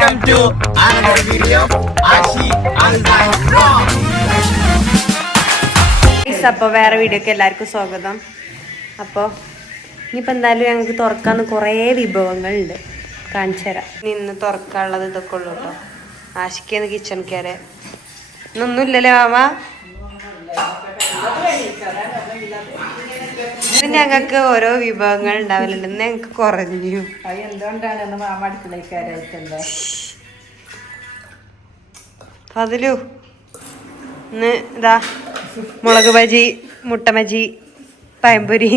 welcome to another video of Ashi Alzheimer Vlog. അപ്പോൾ വേറെ വീഡിയോക്ക് എല്ലാവർക്കും സ്വാഗതം. അപ്പോൾ ഇനിയിപ്പോൾ എന്തായാലും ഞങ്ങൾക്ക് തുറക്കാന്ന് കുറേ വിഭവങ്ങളുണ്ട്, കാണിച്ചു തരാം. ഇന്ന് തുറക്കാനുള്ളത് ഇതൊക്കെ ഉള്ളൂ കേട്ടോ. ആഷിക്കേന്ന് കിച്ചൺ കയറി ഇന്നൊന്നുമില്ലല്ലേ മാമ. ഇത് ഞങ്ങൾക്ക് ഓരോ വിഭവങ്ങൾ ഉണ്ടാവലുണ്ട്. ഇന്ന് ഞങ്ങൾക്ക് കുറഞ്ഞു. അതിലു ഇന്ന് ഇതാ മുളക് ബജി, മുട്ട ബജി, പഴംപൊരി,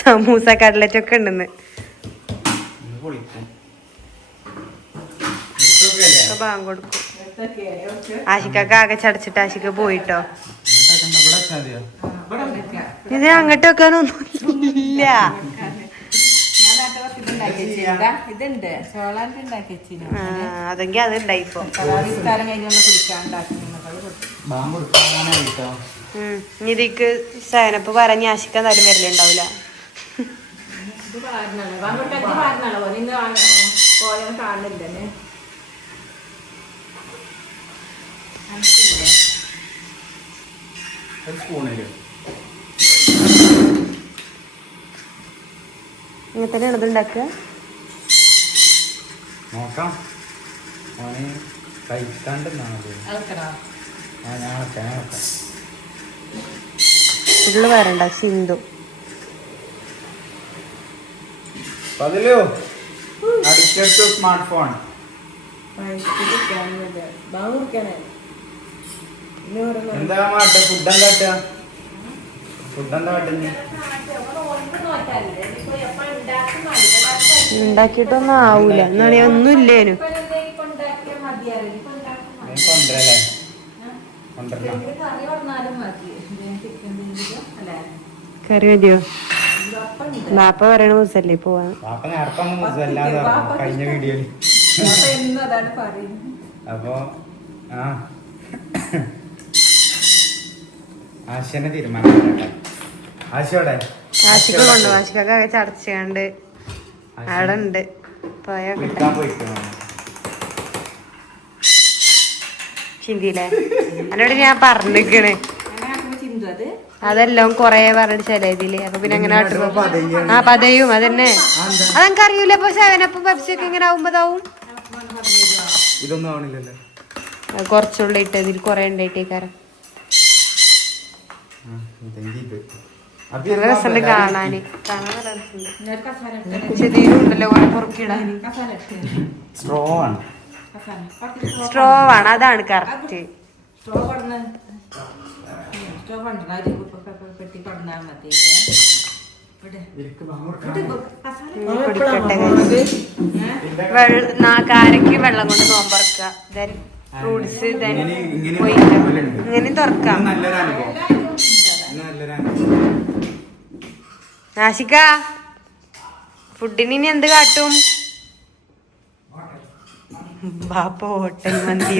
സമൂസ, കട്ലറ്റൊക്കെ ഉണ്ടെന്ന്. ബാങ്ക് കൊടുക്കും. ആഷിക്കൊക്കെ ആകെ ചടച്ചിട്ട് ആഷിക്ക പോയിട്ടോ. ഇത് അങ്ങോട്ട് വെക്കാനൊന്നുമില്ല. അതെങ്കിൽ അത് ഉണ്ടായിപ്പോ. ഇതിക്ക് സേനപ്പ് പറഞ്ഞ് ആശിക്കാൻ തരും വരലുണ്ടാവില്ല. ഇങ്ങനെ തന്നെയാണ് ഇത് ഉണ്ടാക്കുക. നോക്കാം ഫുള്ള് വരണ്ട സിന്ധു. സ്മാർട്ട് ഫോൺ എന്താ ഫുഡ് എന്താ ഫുഡ് എന്താ ഉണ്ടാക്കിയിട്ടൊന്നും ആവൂല. എന്നാണ് ഒന്നും ഇല്ലേനു. കറി മതിയോ? ബാപ്പ പറയണ ദിവസല്ലേ പോവാ. കഴിഞ്ഞ വീഡിയോയില് അപ്പൊ ആശനെ തീരുമാനം. ആശയോടെ ആശിക്ക് കൊണ്ടു. ആശിക്കൊക്കെ ചടച്ചുകൊണ്ട് അവിടെ ഉണ്ട്. പോയാ ചിന്തിയില്ലേ? എന്നോട് ഞാൻ പറഞ്ഞിക്കണ് അതെല്ലാം കൊറേ പറഞ്ഞിട്ട് ചിലതില്. അപ്പൊ പിന്നെ അങ്ങനെ പതയും. അതന്നെ അതെനിക്ക് അറിയൂല. ഇപ്പൊ സെവനപ്പും പെപ്സിയൊക്കെ ഇങ്ങനെ ആവുമ്പോതാവും. ഇതൊന്നും ആവണില്ലല്ലോ. കൊറച്ചുള്ള ഇട്ട് ഇതിൽ കൊറേ ഉണ്ടായിട്ടേക്കാരം. രസമുണ്ട് കാണാന്. ഉണ്ടല്ലോ കുറെ പൊറുക്കിടാന്. സ്ട്രോ ആണ്. അതാണ് കറക്റ്റ്. കാരക്ക് വെള്ളം കൊണ്ട് നോമ്പറക്ക. ഫ്രൂട്ട്സ് ഇങ്ങനെ തുറക്കാം. നാശിക്ക ഫുഡിന് ഇനി എന്ത് കാട്ടും? ബാപ്പ ഹോട്ടൽ മന്തി.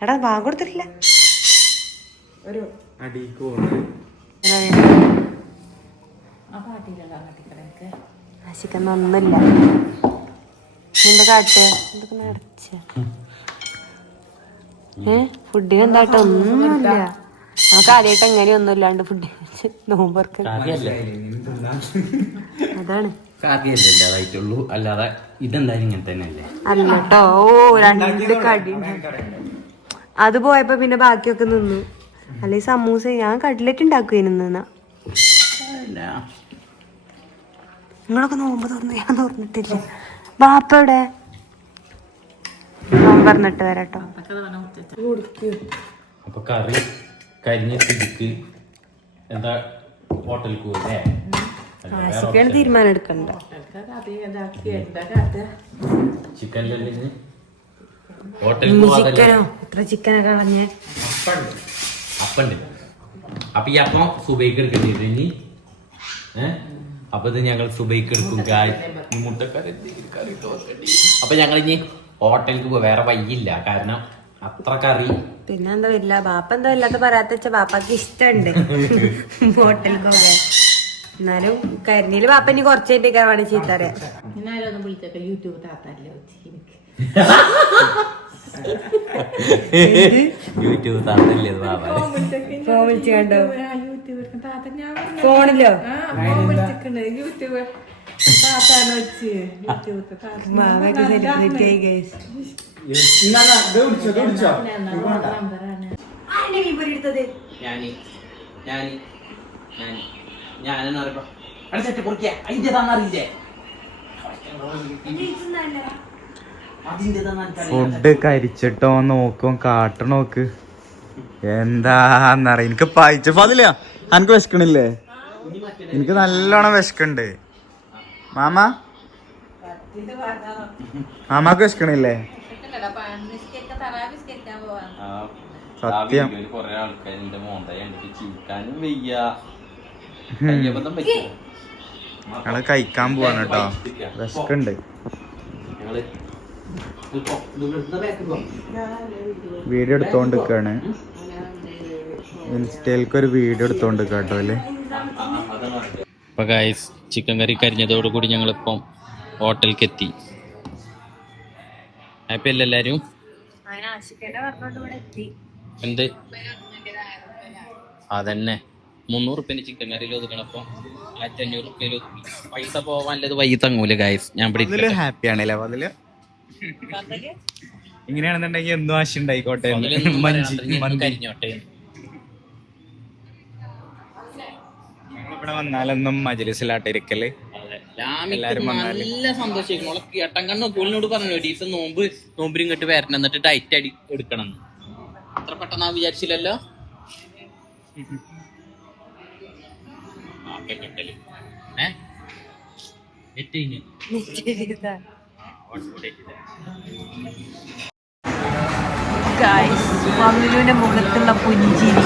എടാ ബാങ്ക് കൊടുത്തിട്ടില്ല. നാശിക്ക ഒന്നുമില്ല. നിന്റെ കാട്ട് എന്തൊക്കെ നടച്ച ഫുഡിന് എന്തായിട്ട് ഒന്നുമില്ല. നമുക്ക് ആദ്യമായിട്ട് എങ്ങനെയൊന്നും ഇല്ലാണ്ട് ഫുഡ് നോമ്പർക്ക്. അതാണ് അല്ലാതെ ഇതെന്തായാലും ഇങ്ങനെ തന്നെയല്ലേ. അല്ല കേട്ടോ. രണ്ട് കടി അത് പോയപ്പോ പിന്നെ ബാക്കിയൊക്കെ നിന്നു. അല്ലെ സമൂസ ഞാൻ കട്ട്ലറ്റ് ഉണ്ടാക്കുവായിരുന്നു. നിങ്ങളൊക്കെ നോമ്പ് തുറന്നു. ഞാൻ തുറന്നിട്ടില്ല. ബാപ്പ എവിടെ? നോമ്പ് പറഞ്ഞിട്ട് വരാട്ടോ. അപ്പൊ കറി കരിഞ്ഞ സ്ഥിതിക്ക് എന്താ ഹോട്ടലിൽ പോവല്ലേ? ആശിക്കാണ് തീരുമാനം എടുക്കണ്ട. ചിക്കനിലല്ലേ ചിക്കനോ? എത്ര ചിക്കനാ കളഞ്ഞേ? അപ്പണ്ട്. അപ്പൊ ഈ അപ്പം സുബൈക്ക് എടുക്കേണ്ടി ഇനി അപ്പൊ ഇത് ഞങ്ങൾ സുബൈക്ക് എടുക്കും. മുട്ടക്കറി അപ്പൊ ഞങ്ങൾ ഇനി ഹോട്ടലിക്ക് പോവാ. വേറെ വയ്യില്ല. കാരണം അത്ര കറി. പിന്നെ എന്താ വരില്ല. ബാപ്പ എന്താ ഇല്ലാത്ത പറയാത്ത വെച്ചാ ബാപ്പാക്ക് ഇഷ്ടമുണ്ട് ഹോട്ടലിൽ പോകാൻ. എന്നാലും കരിഞ്ഞില് പാപ്പ ഇനി കുറച്ചായിട്ട് വേണം ചീത്തറിയാ. ഞാനൊന്നും വിളിച്ചൊക്കെ യൂട്യൂബ് താത്തല്ലേ യൂട്യൂബ് താത്തല്ലേ ഫോൺ വിളിച്ചു കണ്ടോ? ഫോണിലോ? യൂട്യൂബ് മാമയൊക്കെ സെലിബ്രിറ്റി ആയി ഗൈസ്. ഫുഡ് കരിച്ചിട്ടോ നോക്കും കാട്ടണോക്ക് എന്താന്നറിയ. എനിക്ക് പായിച്ച ഫതില എനിക്ക് വിശക്കണില്ലേ? എനിക്ക് നല്ലോണം വിശക്കുണ്ട്. മാമാക്ക് വിശക്കണില്ലേ? സത്യം കൊറേ ആൾക്കാരിന്റെ മോന്തയുണ്ട് ചിരിക്കാനും വയ്യ. ഞങ്ങള് കഴിക്കാൻ പോവാണ് കേട്ടോ. വിശക്കുണ്ട്. വീഡിയോ എടുത്തോണ്ടിരിക്കാണ്. ഇൻസ്റ്റയിലേക്ക് ഒരു വീഡിയോ എടുത്തോണ്ടിരിക്കുക കേട്ടോ അല്ലേ. അപ്പൊ ഗൈസ് ചിക്കൻ കറി കരിഞ്ഞതോടുകൂടി ഞങ്ങളിപ്പം ഹോട്ടലിലേക്ക് എത്തി. ഹാപ്പി അല്ലേ എല്ലാരും? എന്ത് അതന്നെ 300 റുപ്യന് ചിക്കൻ കറിയിൽ ഒതുക്കണപ്പം 1500 റുപ്യയിൽ പൈസ പോവാനല്ലത് വൈകി തങ്ങൂല ഗൈസ്. ഞാൻ ഹാപ്പി ആണല്ലേ അതില്. ഇങ്ങനെയാണെന്നുണ്ടെങ്കിൽ എന്തോ ആശ ഉണ്ടായിക്കോട്ടെ. കരിഞ്ഞോട്ടെ. ഇവിടെ വന്നാലൊന്നും മജ്‌ലിസിലാട്ടിരിക്കല്. നല്ല സന്തോഷിക്കും. ഏട്ടൻ കണ്ണു കൂലിനോട് പറഞ്ഞു ടീച്ചർ നോമ്പിനും ഇങ്ങോട്ട് വരണം എന്നിട്ട് ഡയറ്റ് അടി എടുക്കണം. അത്ര പെട്ടെന്ന് വിചാരിച്ചില്ലല്ലോ. മമ്മിലുവിന്റെ മുഖത്തുള്ള പുഞ്ചിരി.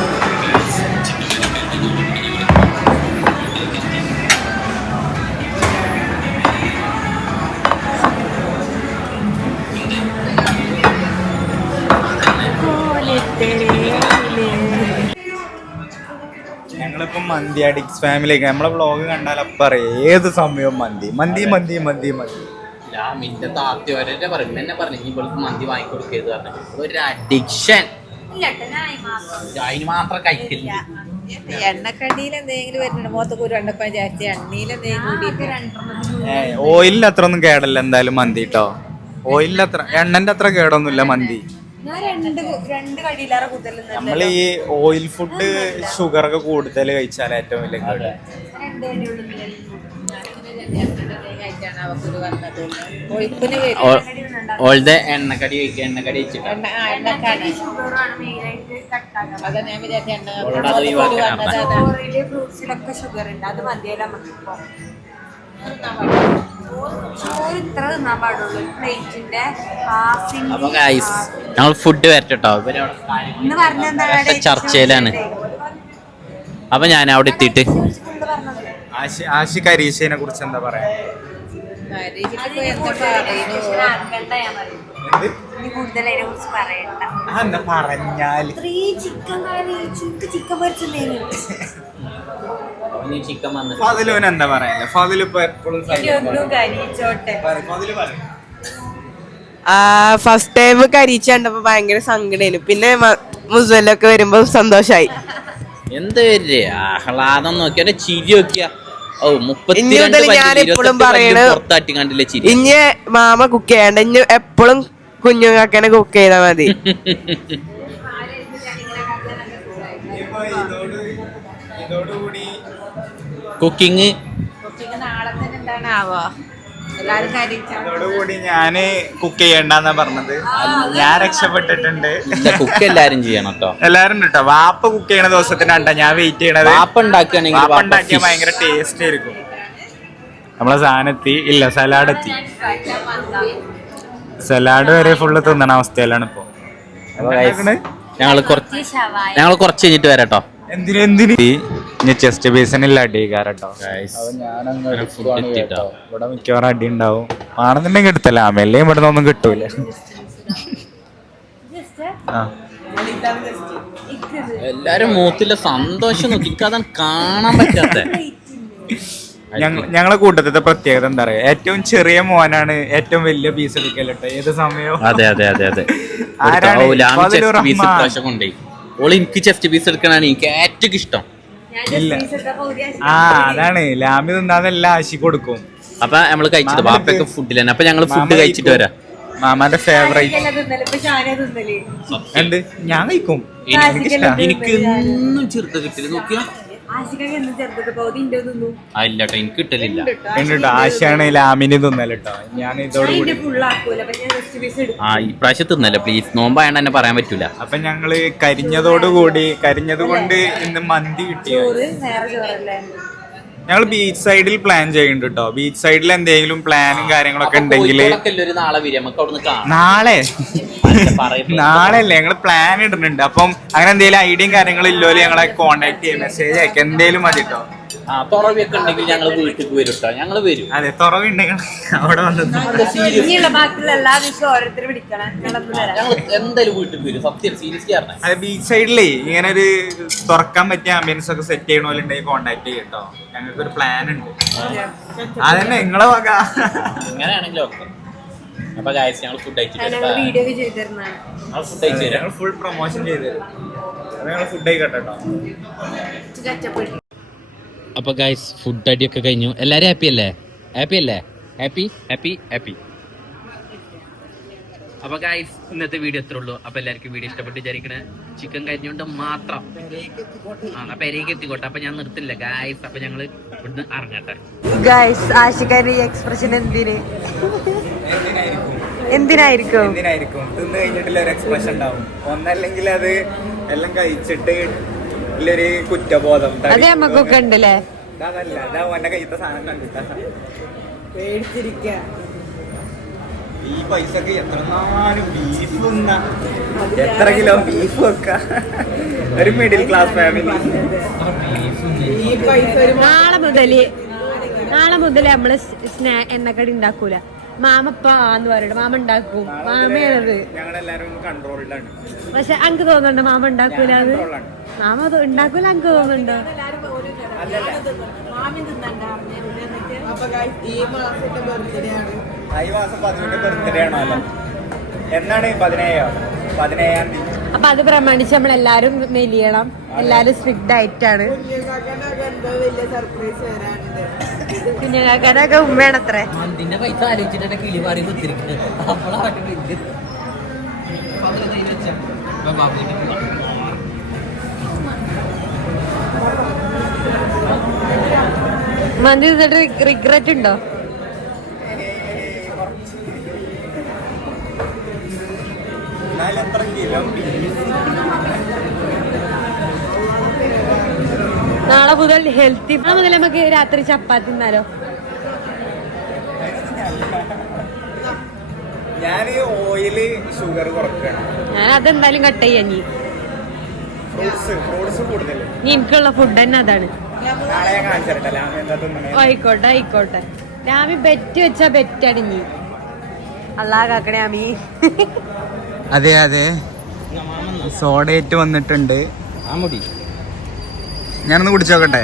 ഞങ്ങളിപ്പോ മന്തി അഡിക്സ് ഫാമിലിയൊക്കെ നമ്മളെ വ്ളോഗ് കണ്ടാൽ അപ്പം ഏത് സമയവും മന്തി മന്തി മന്തി മന്തി മന്തി. മിന്റെ താത്തി ഒരേ പറയും എന്നെ പറഞ്ഞു ഇവൾക്ക് മന്തി വാങ്ങിക്കൊടുക്കരുത് പറഞ്ഞു. ഒരു അഡിക്ഷൻ. അതിന് മാത്രം കഴിക്കില്ല. എണ്ണക്കടിയിൽ എന്തെങ്കിലും വരുന്നുണ്ട് മുഖത്തൊക്കെ ഒരു എണ്ണപ്പം വിചാരിച്ച എണ്ണയിൽ എന്തെങ്കിലും ഓയിലിന് അത്ര ഒന്നും കേടല്ല എന്തായാലും മന്തി കേട്ടോ. ഓയിലിന് അത്ര എണ്ണന്റെ അത്ര കേടൊന്നുമില്ല മന്തി. നമ്മൾ ഈ ഓയിൽ ഫുഡ് ഷുഗർ ഒക്കെ കൂടുതൽ കഴിച്ചാൽ ഏറ്റവും വലിയ കേട്. ഓൾടെ എണ്ണക്കടി കഴിക്കുക. എണ്ണക്കടി വെച്ചിട്ട് ഫ്രൂട്ട്സിലൊക്കെ ഷുഗർ ഉണ്ട്. അത് മതിയല്ല നമുക്കിപ്പോ അപ്പൊ ഗൈസ് ഞങ്ങൾ ഫുഡ് വരട്ടോ. ചർച്ചയിലാണ്. അപ്പൊ ഞാൻ അവിടെ എത്തിയിട്ട് ആശി കരീശിനെ കുറിച്ച് എന്താ പറയാ? പറഞ്ഞാല് ഫാദിലുവിന് എന്താ പറയാ? ഫാദിൽ ഇപ്പൊ എപ്പോഴും ഫസ്റ്റ് ടൈം കരിച്ച കണ്ടപ്പോ ഭയങ്കര സങ്കടമായിരുന്നു. പിന്നെ മുസലൊക്കെ വരുമ്പോ സന്തോഷായി. എന്ത് ആഹ്ലാദം നോക്കിയ ചിരി നോക്കിയ ഇനി മുതൽ ഞാൻ എപ്പോഴും പറയണ ഇനി മാമ കുക്ക് ചെയ്യണ്ട. ഇനി എപ്പോഴും കുഞ്ഞുങ്ങൾക്കന്നെ കുക്ക് ചെയ്താ മതി. കുക്കിംഗ് അതോടുകൂടി ഞാന് കുക്ക് ചെയ്യണ്ടെന്നാ പറഞ്ഞത്. ഞാൻ രക്ഷപ്പെട്ടിട്ടുണ്ട്. കുക്ക് എല്ലാരും ചെയ്യണം കേട്ടോ. എല്ലാരും കേട്ടോ. വാപ്പ കുക്ക് ചെയ്യണ ദിവസത്തിനാണ്ട ഞാൻ വെയിറ്റ് ചെയ്യണത്. വാപ്പ ഉണ്ടാക്കിയ ഭയങ്കര ടേസ്റ്റ് ആയിരിക്കും. നമ്മളെ സാധനം എത്തി. ഇല്ല സലാഡ് എത്തി. സലാഡ് വരെ ഫുള്ള് തിന്നണ അവസ്ഥയിലാണ് ഇപ്പൊ. ഞങ്ങള് കുറച്ച് കഴിഞ്ഞിട്ട് വരാട്ടോ. എന്തിന് ചെസ്റ്റ് ബേസിനില്ല അടിക്കാരട്ടോ. ഇവിടെ മിക്കവാറും അടി ഉണ്ടാവും. ആണെന്നുണ്ടെങ്കിൽ എടുത്തല്ല. അമ്മയെല്ലാം ഇവിടെ ഒന്നും കിട്ടൂല. എല്ലാരും മൂത്തില്ല സന്തോഷം നോക്കി. അതാണ് കാണാൻ പറ്റാത്ത. ഞങ്ങളെ കൂട്ടത്തിലെ പ്രത്യേകത എന്താ പറയാ, ഏറ്റവും ചെറിയ മോനാണ് ഏറ്റവും വലിയ പീസ് എടുക്കല്ലോ ഏത് സമയവും. അതെ ഓള് എനിക്ക് ചെസ്റ്റ് പീസ് എടുക്കണാണ് എനിക്ക് ഏറ്റവും ഇഷ്ടം. ഇല്ല അതാണ് ലാമി തിന്നാതെല്ല ആശി കൊടുക്കും. അപ്പൊ നമ്മള് കഴിച്ചിട്ട് ബാപ്പയൊക്കെ ഫുഡിലാണ്. അപ്പൊ ഞങ്ങള് ഫുഡ് കഴിച്ചിട്ട് വരാം. മാമാന്റെ ഫേവറേറ്റ് എന്ത് ഞാൻ കഴിക്കും. എനിക്ക് ഒന്നും ചെറുത് കിട്ടില്ല നോക്കിയാ ഇല്ലട്ടോ എനിക്ക് കിട്ടലില്ല. ആശയാണ് ലാമിന് തിന്നല്ലോ. ഞാൻ ഇതോടുകൂടി ഇപ്രാവശ്യം തിന്നല്ലോ പ്ലീസ്. നോമ്പായണ്ട് തന്നെ പറയാൻ പറ്റൂല. അപ്പൊ ഞങ്ങള് കരിഞ്ഞത് കൊണ്ട് ഇന്ന് മന്തി കിട്ടിയോ. ഞങ്ങൾ ബീച്ച് സൈഡിൽ പ്ലാൻ ചെയ്യുന്നുണ്ട് കേട്ടോ. ബീച്ച് സൈഡിൽ എന്തെങ്കിലും പ്ലാനും കാര്യങ്ങളൊക്കെ ഉണ്ടെങ്കിൽ നാളെയല്ലേ ഞങ്ങള് പ്ലാൻ ഇടുന്നുണ്ട്. അപ്പം അങ്ങനെ എന്തെങ്കിലും ഐഡിയയും കാര്യങ്ങളും ഇല്ലോല് ഞങ്ങളെ കോണ്ടാക്ട് ചെയ്യാം, മെസ്സേജ് അയക്കാം, എന്തേലും മതി കേട്ടോ. തുറവിയൊക്കെ ഉണ്ടെങ്കിൽ ഞങ്ങൾ വീട്ടിലേക്ക് വരും കേട്ടോ. ഞങ്ങള് വരും. അതെ തുറവുണ്ടെങ്കിൽ അവിടെ വന്നത് എന്തായാലും വീട്ടിൽ വരും. സത്യം സീരിയസ്ലി പറഞ്ഞ അതെ. ബീച്ച് സൈഡിലേ ഇങ്ങനെ ഒരു തുറക്കാൻ പറ്റിയ ആംബിയൻസ് ഒക്കെ സെറ്റ് ചെയ്യണോലുണ്ടെങ്കിൽ കോണ്ടാക്ട് ചെയ്യും കേട്ടോ. ഞങ്ങൾക്ക് ഒരു പ്ലാൻ ഉണ്ട്. അതന്നെ നിങ്ങളെ വക അങ്ങനെയാണെങ്കിലും ഓക്കെ. അപ്പൊ ഗായ്സ് ഞങ്ങൾ ഫുഡ് ഞങ്ങൾ ഫുൾ പ്രൊമോഷൻ ചെയ്ത് തരും. ഞങ്ങൾ ഫുഡ് കഴിക്കട്ടെ കേട്ടോ. അപ്പൊ ഗൈസ് ഫുഡ് അടിയൊക്കെ കഴിഞ്ഞു. എല്ലാരും ഹാപ്പി അല്ലേ? ഹാപ്പി. അപ്പൊ ഗൈസ് ഇന്നത്തെ വീഡിയോ എത്ര ഉള്ളൂ. അപ്പൊ എല്ലാവർക്കും വീഡിയോ ഇഷ്ടപ്പെട്ട് വിചാരിക്കണേ. ചിക്കൻ കഴിഞ്ഞോണ്ട് മാത്രം പെരേക്ക് എത്തിക്കോട്ടെ. അപ്പൊ ഞാൻ നിർത്തില്ല ഗൈസ്. അപ്പൊ ഞങ്ങള് ഇവിടുന്ന് ഇറങ്ങട്ടെ. ഗൈസ് ആശിക്കാരി എക്സ്പ്രഷൻ എന്തിനായിരിക്കും തിന്ന് കഴിഞ്ഞിട്ടുള്ള ഒരു എക്സ്പ്രഷൻ ഉണ്ടാവും. ഒന്നല്ലെങ്കിൽ അത് എല്ലാം കഴിച്ചിട്ട് ഒരു കുറ്റബോധം. അതെ നമ്മക്കൊക്കെ ഉണ്ടല്ലേ. അതല്ല ഇതാ ഓന്റെ കയ്യത്തെ സാധനം കണ്ടിട്ടാ പേടിച്ചിരിക്ക. ഈ പൈസക്ക് എത്ര കിലോ ബീഫ് വെക്ക ഒരു മിഡിൽ ക്ലാസ് ഫാമിലി. നാളെ മുതല് നമ്മള് എണ്ണക്കടി ഉണ്ടാക്കൂല. മാമപ്പാന്ന് പറയട്ടെ. മാമ ഉണ്ടാക്കും. മാമയാണത്. ഞങ്ങളെല്ലാരും കൺട്രോളിലാണ്. പക്ഷെ അങ്ക് തോന്നുന്നുണ്ടോ മാമ ഉണ്ടാക്കൂല? അത് മാമ ഉണ്ടാക്കൂല അങ്ക് തോന്നുന്നുണ്ടോ? ഈ മാസം 17 ബർത്ത്ഡേ ആണല്ലോ. എന്നാണ് 17-ആം തീയതി. അപ്പൊ അത് പ്രമാണിച്ച് നമ്മളെല്ലാരും മെലിയണം. എല്ലാരും സ്ട്രിക്റ്റ് ആയിട്ടാണ്. പിന്നെ കാക്കാനൊക്കെ ഉമ്മയാണത്രേ. പൈസ ആലോചിച്ചിട്ട് കിളി മാറി മന്തി തിന്നിട്ട് റിഗ്രറ്റ് ഉണ്ടോ? നാളെ മുതൽ ഹെൽത്തി. നാളെ മുതൽ നമുക്ക് രാത്രി ചപ്പാത്തി തിന്നാലോ? ഞാൻ ഓയില് ഷുഗർ കുറക്കണം. ഞാൻ അതെന്തായാലും കട്ട് ചെയ്യാ. നീ ഫ്രൂട്ട്സ് കൂടുതൽ എനിക്കുള്ള ഫുഡ് തന്നെ അതാണ്. നാളെ ഞാൻ കാണിച്ചിട്ടേ. ആയിക്കോട്ടെ. രാമി ബെറ്റ് വെച്ചാ ബെറ്റാണ്. നീ അല്ലാ കാക്കണേ ആമി. അതെ സോഡേറ്റ് വന്നിട്ടുണ്ട്. ഞാനൊന്ന് കുടിച്ചോക്കട്ടെ.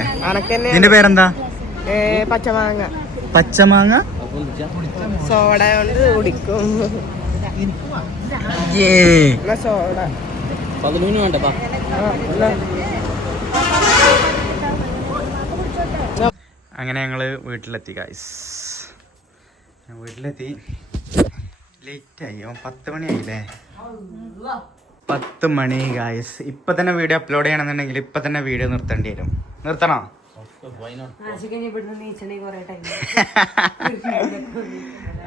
ഇതിന്റെ പേരെന്താ? പച്ചമാങ്ങ സോഡ കൊണ്ട് കുടിക്കും. സോഡ അങ്ങനെ ഞങ്ങള് വീട്ടിലെത്തി ഗൈസ്. വീട്ടിലെത്തി ലേറ്റായി. 10 മണിയായില്ലേ? 10 മണി ഗൈസ്. ഇപ്പൊ തന്നെ വീഡിയോ അപ്ലോഡ് ചെയ്യണമെന്നുണ്ടെങ്കിൽ ഇപ്പൊ തന്നെ വീഡിയോ നിർത്തേണ്ടി വരും. നിർത്തണോ?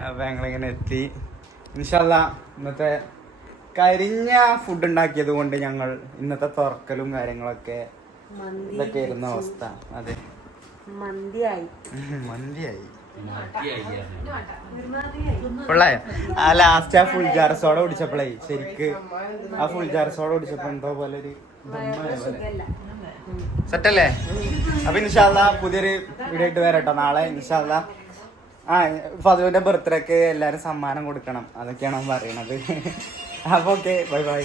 അപ്പൊ ഞങ്ങളിങ്ങനെ എത്തി. ഇൻഷാ അല്ലാ ഇന്നത്തെ കരിഞ്ഞ ഫുഡ് ഉണ്ടാക്കിയത് കൊണ്ട് ഞങ്ങൾ ഇന്നത്തെ തുറക്കലും കാര്യങ്ങളൊക്കെ ഇതൊക്കെ ആയിരുന്നു അവസ്ഥ. അതെ മന്തിയായി. ആ ലാസ്റ്റ് ആ ഫുൾ ജാർ സോഡ കുടിച്ചപ്പോഴേ ശരിക്ക് ആ ഫുൾ ജാർ സോഡ കുടിച്ചപ്പോ എന്തോ പോലെ ഒരു സെറ്റല്ലേ? അപ്പൊ ഇൻഷാ അല്ലാ പുതിയൊരു വീഡിയോ ആയിട്ട് വരട്ടോ നാളെ ഇൻഷാ അല്ലാ. ഫതുവിന്റെ ബർത്ത്ഡേക്ക് എല്ലാരും സമ്മാനം കൊടുക്കണം. അതൊക്കെയാണ് പറയണത്. അപ്പൊ ഓക്കെ ബൈ.